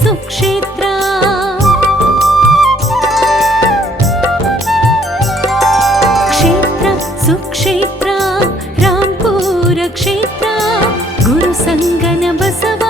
సుక్షేత్ర క్షేత్ర సుక్షేత్ర రాంపూర క్షేత్ర గురు సంగన బసవ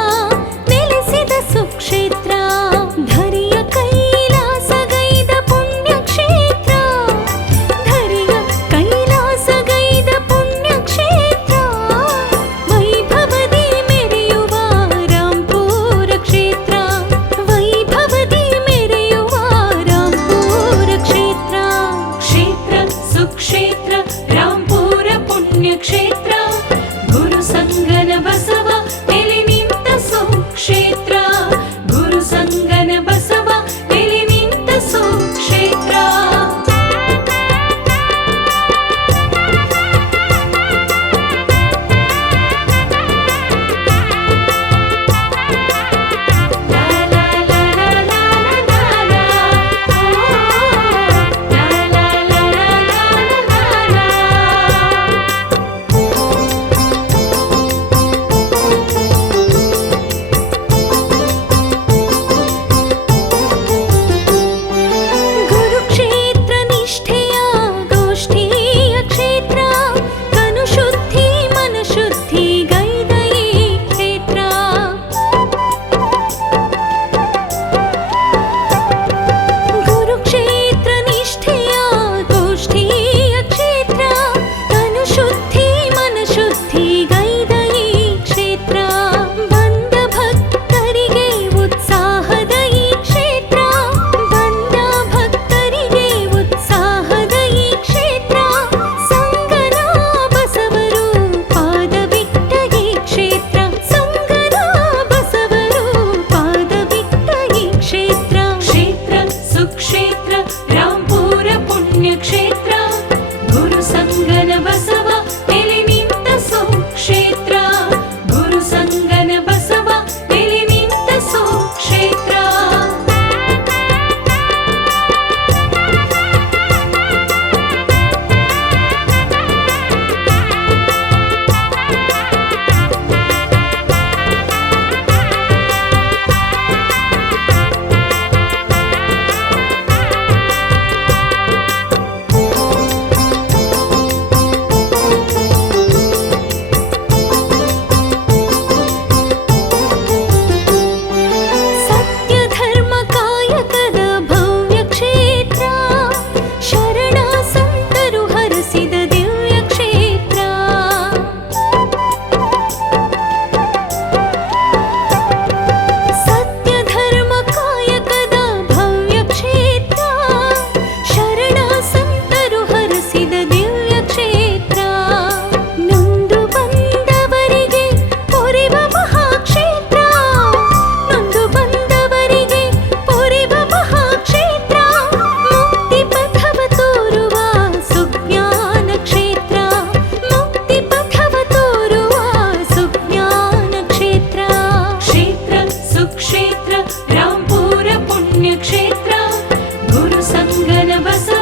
बसा